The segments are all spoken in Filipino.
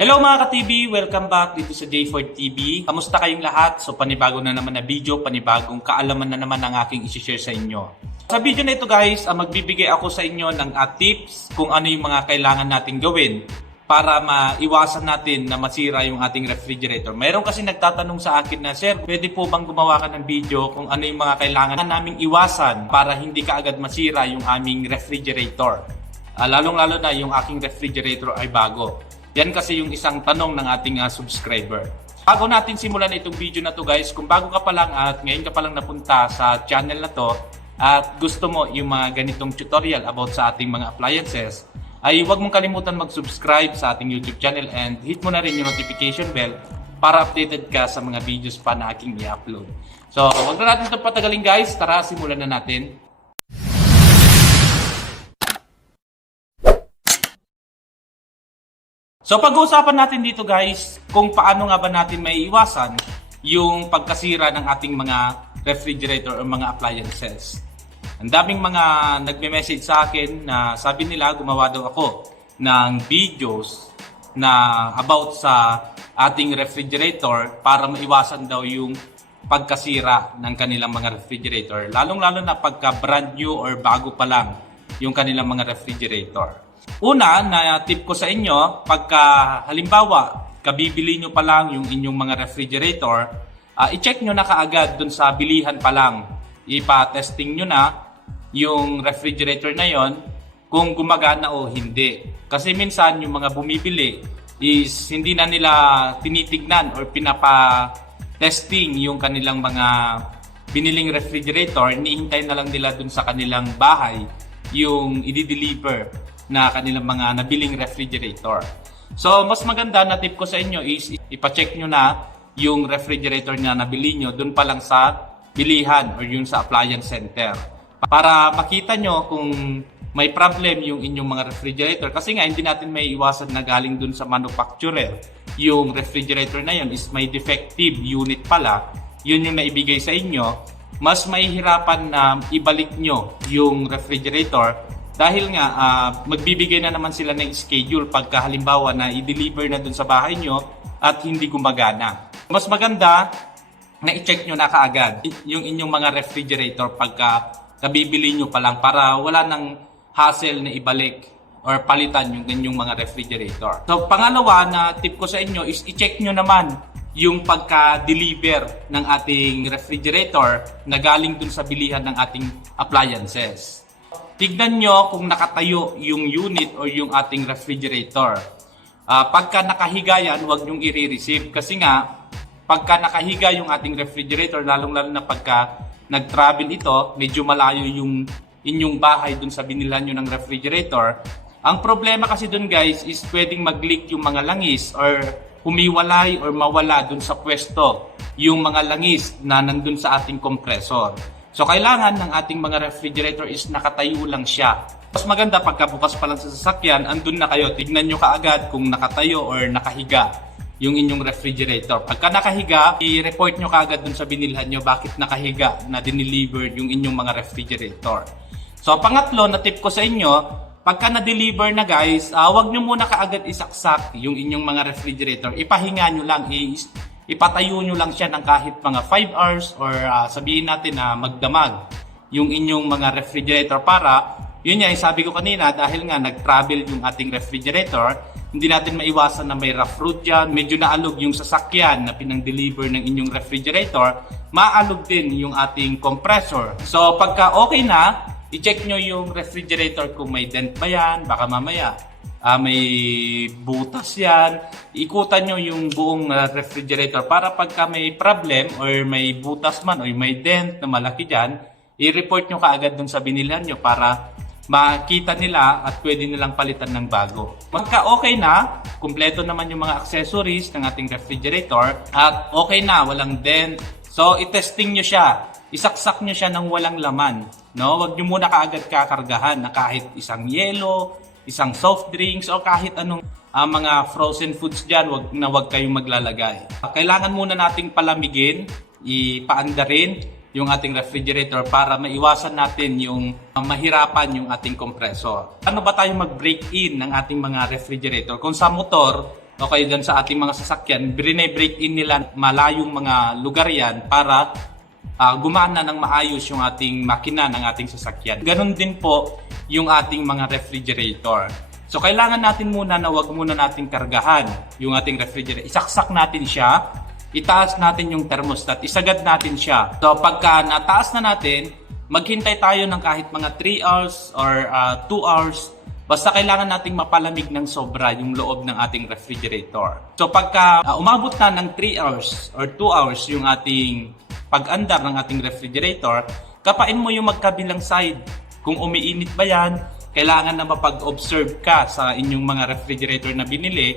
Hello mga ka-TV! Welcome back dito sa J4 TV. Kamusta kayong lahat? So panibago na naman na video, panibagong kaalaman na naman ang aking isi-share sa inyo. Sa video na ito guys, magbibigay ako sa inyo ng ah, tips kung ano yung mga kailangan nating gawin para maiwasan natin na masira yung ating refrigerator. Mayroon kasi nagtatanong sa akin na, Sir, pwede po bang gumawa ka ng video kung ano yung mga kailangan naming iwasan para hindi ka agad masira yung aming refrigerator? Ah, lalong-lalo na yung aking refrigerator ay bago. Yan kasi yung isang tanong ng ating ah, subscriber. Bago natin simulan itong video na to guys, kung bago ka pa lang at ngayon ka pa lang napunta sa channel na to at gusto mo yung mga ganitong tutorial about sa ating mga appliances, ay huwag mong kalimutan mag-subscribe sa ating YouTube channel and hit mo na rin yung notification bell para updated ka sa mga videos pa na aking i-upload. So, huwag na natin ito patagalin guys. Tara, simulan na natin. So pag-uusapan natin dito guys kung paano nga ba natin may iwasan yung pagkasira ng ating mga refrigerator o mga appliances. Ang daming mga nagme-message sa akin na sabi nila gumawa daw ako ng videos na about sa ating refrigerator para maiwasan daw yung pagkasira ng kanilang mga refrigerator. Lalong-lalo na pagka brand new or bago pa lang yung kanilang mga refrigerator. Una na tip ko sa inyo, pagka halimbawa, kabibili nyo pa lang yung inyong mga refrigerator, ah, i-check nyo na kaagad dun sa bilihan pa lang. Ipa-testing nyo na yung refrigerator na yon kung gumagana o hindi. Kasi minsan yung mga bumibili is hindi na nila tinitignan or pinapa-testing yung kanilang mga biniling refrigerator, iniintay na lang nila dun sa kanilang bahay yung i-deliver na kanilang mga nabiling refrigerator. So, mas maganda na tip ko sa inyo is ipacheck nyo na yung refrigerator na nabili nyo dun pa lang sa bilihan or yung sa appliance center. Para makita nyo kung may problem yung inyong mga refrigerator. Kasi nga, hindi natin may iwasan na galing dun sa manufacturer. Yung refrigerator na yun is may defective unit pala. Yun yung naibigay sa inyo. Mas mahihirapan na ibalik nyo yung refrigerator dahil nga, ah, magbibigay na naman sila ng schedule pagka halimbawa na i-deliver na dun sa bahay nyo at hindi gumagana. Mas maganda na i-check nyo na kaagad yung inyong mga refrigerator pagka nabibili nyo pa lang para wala nang hassle na ibalik or palitan yung inyong mga refrigerator. So, pangalawa na tip ko sa inyo is i-check nyo naman yung pagka-deliver ng ating refrigerator na galing dun sa bilihan ng ating appliances. Tignan nyo kung nakatayo yung unit o yung ating refrigerator. Ah, pagka nakahiga yan, huwag nyong i-receive. Kasi nga, pagka nakahiga yung ating refrigerator, lalong-lalo na pagka nag-travel ito, medyo malayo yung inyong bahay dun sa binilan nyo ng refrigerator. Ang problema kasi dun guys is pwedeng mag-leak yung mga langis or humiwalay or mawala dun sa pwesto yung mga langis na nandun sa ating compressor. So kailangan ng ating mga refrigerator is nakatayo lang siya. Mas maganda pagka bukas pa lang sa sasakyan, andun na kayo. Tignan nyo kaagad kung nakatayo or nakahiga yung inyong refrigerator. Pagka nakahiga, i-report nyo kaagad dun sa binilhan nyo bakit nakahiga na dineliver yung inyong mga refrigerator. So pangatlo na tip ko sa inyo, pagka na-deliver na guys, uh, wag nyo muna kaagad isaksak yung inyong mga refrigerator. Ipahinga nyo lang, i- ipatayo nyo lang siya ng kahit mga 5 hours or ah, sabihin natin na magdamag yung inyong mga refrigerator para yun nga, yung sabi ko kanina, dahil nga nag-travel yung ating refrigerator, hindi natin maiwasan na may rough road dyan, medyo naalog yung sasakyan na pinang-deliver ng inyong refrigerator, maalog din yung ating compressor. So pagka okay na, i-check nyo yung refrigerator kung may dent ba yan, baka mamaya ah, may butas yan. Ikutan nyo yung buong ah, refrigerator para pagka may problem or may butas man or may dent na malaki dyan, i-report nyo kaagad dun sa binilhan nyo para makita nila at pwede nilang palitan ng bago. Magka okay na, kumpleto naman yung mga accessories ng ating refrigerator at okay na, walang dent. So, i-testing nyo siya. Isaksak nyo siya ng walang laman. No? Huwag nyo muna kaagad kakargahan na kahit isang yelo, isang soft drinks o kahit anong ah, mga frozen foods dyan, wag na wag kayong maglalagay. Kailangan muna nating palamigin, ipaanda rin yung ating refrigerator para maiwasan natin yung ah, mahirapan yung ating compressor. Ano ba tayo mag-break in ng ating mga refrigerator? Kung sa motor, okay, dyan sa ating mga sasakyan, break in nila malayong mga lugar yan para ah, gumana ng maayos yung ating makina ng ating sasakyan. Ganon din po yung ating mga refrigerator. So kailangan natin muna na wag muna nating kargahan yung ating refrigerator. Isaksak natin siya, itaas natin yung thermostat, isagad natin siya. So pagka nataas na natin, maghintay tayo ng kahit mga 3 hours or 2 hours Basta kailangan nating mapalamig ng sobra yung loob ng ating refrigerator. So pagka uh, umabot na ng 3 hours or 2 hours yung ating pag-andar ng ating refrigerator, kapain mo yung magkabilang side. Kung umiinit ba yan, kailangan na mapag-observe ka sa inyong mga refrigerator na binili.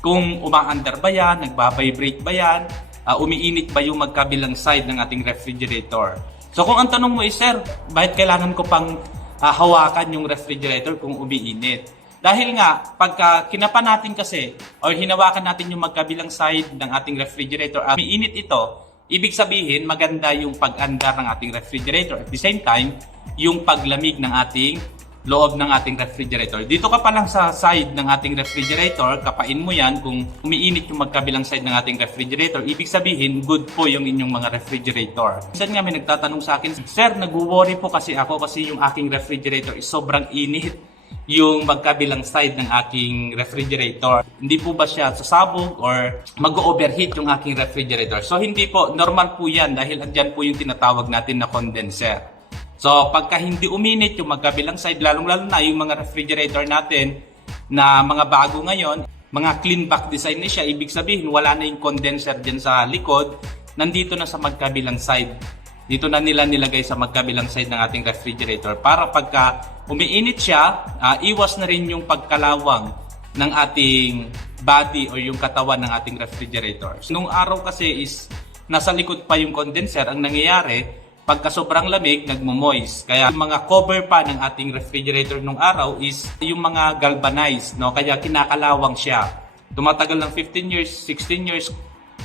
Kung umaandar ba yan, nagbabibrate ba yan, uh, umiinit ba yung magkabilang side ng ating refrigerator. So kung ang tanong mo is, sir, bakit kailangan ko pang ah, hawakan yung refrigerator kung umiinit. Dahil nga, pagka kinapa natin kasi or hinawakan natin yung magkabilang side ng ating refrigerator at umiinit ito, ibig sabihin maganda yung pag-andar ng ating refrigerator. At the same time, yung paglamig ng ating loob ng ating refrigerator. Dito ka pa lang sa side ng ating refrigerator, kapain mo yan kung umiinit yung magkabilang side ng ating refrigerator. Ibig sabihin, good po yung inyong mga refrigerator. Minsan nga may nagtatanong sa akin, Sir, nag-worry po kasi ako kasi yung aking refrigerator is sobrang init yung magkabilang side ng aking refrigerator. Hindi po ba siya sasabog or mag-overheat yung aking refrigerator? So hindi po, normal po yan dahil andyan po yung tinatawag natin na condenser. So pagka hindi uminit yung magkabilang side, lalong-lalo na yung mga refrigerator natin na mga bago ngayon, mga clean back design na siya, ibig sabihin wala na yung condenser dyan sa likod, nandito na sa magkabilang side. Dito na nila nilagay sa magkabilang side ng ating refrigerator para pagka umiinit siya, ah, iwas na rin yung pagkalawang ng ating body o yung katawan ng ating refrigerator. Nung araw kasi is nasa likod pa yung condenser, ang nangyayari, pagka sobrang lamig, nagmo-moist. Kaya yung mga cover pa ng ating refrigerator nung araw is yung mga galvanized, no? Kaya kinakalawang siya. Tumatagal ng 15 years, 16 years,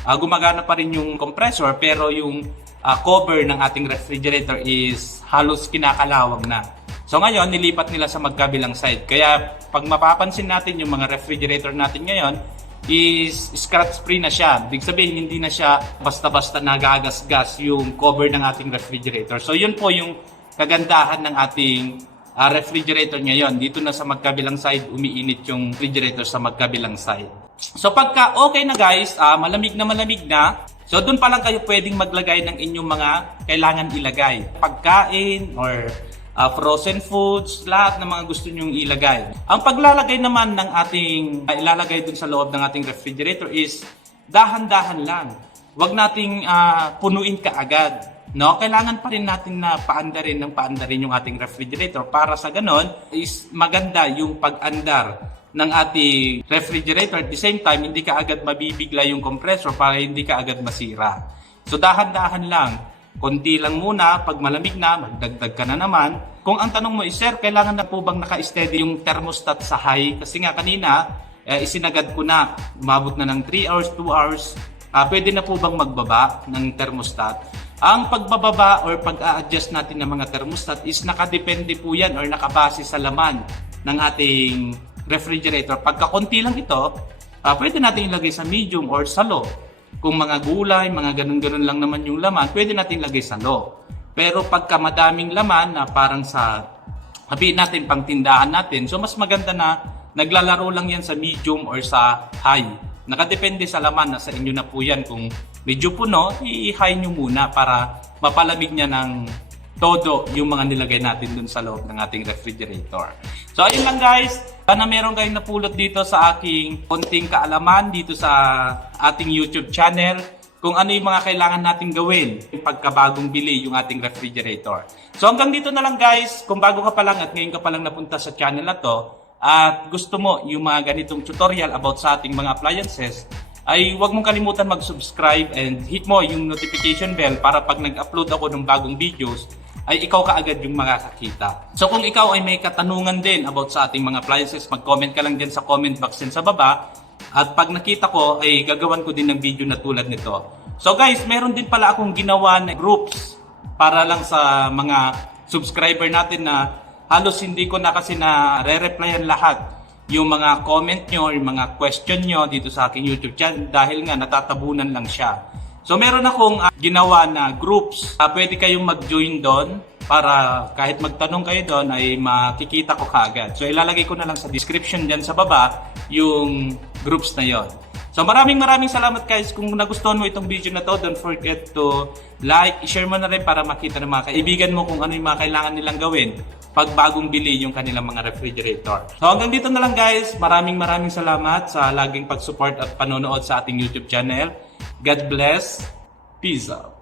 ah, gumagana pa rin yung compressor pero yung ah, cover ng ating refrigerator is halos kinakalawang na. So ngayon, nilipat nila sa magkabilang side. Kaya pag mapapansin natin yung mga refrigerator natin ngayon, is scratch free na siya. Ibig sabihin, hindi na siya basta-basta nagagasgas yung cover ng ating refrigerator. So yun po yung kagandahan ng ating ah, refrigerator ngayon. Dito na sa magkabilang side, umiinit yung refrigerator sa magkabilang side. So pagka okay na guys, ah, malamig na malamig na, so doon pa lang kayo pwedeng maglagay ng inyong mga kailangan ilagay. Pagkain or ah, frozen foods, lahat ng mga gusto nyong ilagay. Ang paglalagay naman ng ating, ah, ilalagay dun sa loob ng ating refrigerator is dahan-dahan lang. Huwag nating ah, punuin kaagad. No, kailangan pa rin natin na paandarin ng paandarin yung ating refrigerator para sa ganon is maganda yung pag-andar ng ating refrigerator. At the same time, hindi ka agad mabibigla yung compressor para hindi ka agad masira. So dahan-dahan lang. Konti lang muna, pag malamig na, magdagdag ka na naman. Kung ang tanong mo is, Sir, kailangan na po bang naka-steady yung thermostat sa high? Kasi nga kanina, eh, isinagad ko na, umabot na ng 3 hours, 2 hours. Ah, pwede na po bang magbaba ng thermostat? Ang pagbababa or pag-a-adjust natin ng mga thermostat is nakadepende po yan or nakabase sa laman ng ating refrigerator. Pagka konti lang ito, ah, pwede natin ilagay sa medium or sa low. Kung mga gulay, mga ganun-ganun lang naman yung laman, pwede natin ilagay sa low. Pero pagka madaming laman na parang sa sabihin natin pang tindahan natin, so mas maganda na naglalaro lang yan sa medium or sa high. Nakadepende sa laman, nasa inyo na po yan. Kung medyo puno, i-high nyo muna para mapalamig niya ng todo yung mga nilagay natin dun sa loob ng ating refrigerator. So ayun lang guys, sana meron kayong napulot dito sa aking konting kaalaman dito sa ating YouTube channel kung ano yung mga kailangan nating gawin pagkabagong bili yung ating refrigerator. So hanggang dito na lang guys, kung bago ka pa lang at ngayon ka pa lang napunta sa channel na to, at gusto mo yung mga ganitong tutorial about sa ating mga appliances, ay huwag mong kalimutan mag-subscribe and hit mo yung notification bell para pag nag-upload ako ng bagong videos, ay ikaw kaagad yung makakakita. So kung ikaw ay may katanungan din about sa ating mga appliances, mag-comment ka lang dyan sa comment box din sa baba. At pag nakita ko, ay gagawan ko din ng video na tulad nito. So guys, meron din pala akong ginawa na groups para lang sa mga subscriber natin na halos hindi ko na kasi na re-replyan lahat yung mga comment nyo, yung mga question nyo dito sa aking YouTube channel dahil nga natatabunan lang siya. So meron akong ah, ginawa na groups. Ah, pwede kayong mag-join doon para kahit magtanong kayo doon ay makikita ko kaagad. So ilalagay ko na lang sa description dyan sa baba yung groups na yon. So maraming maraming salamat guys. Kung nagustuhan mo itong video na to, don't forget to like, share mo na rin para makita ng mga kaibigan mo kung ano yung mga kailangan nilang gawin pag bagong bili yung kanilang mga refrigerator. So hanggang dito na lang guys. Maraming maraming salamat sa laging pag-support at panonood sa ating YouTube channel. God bless. Peace out.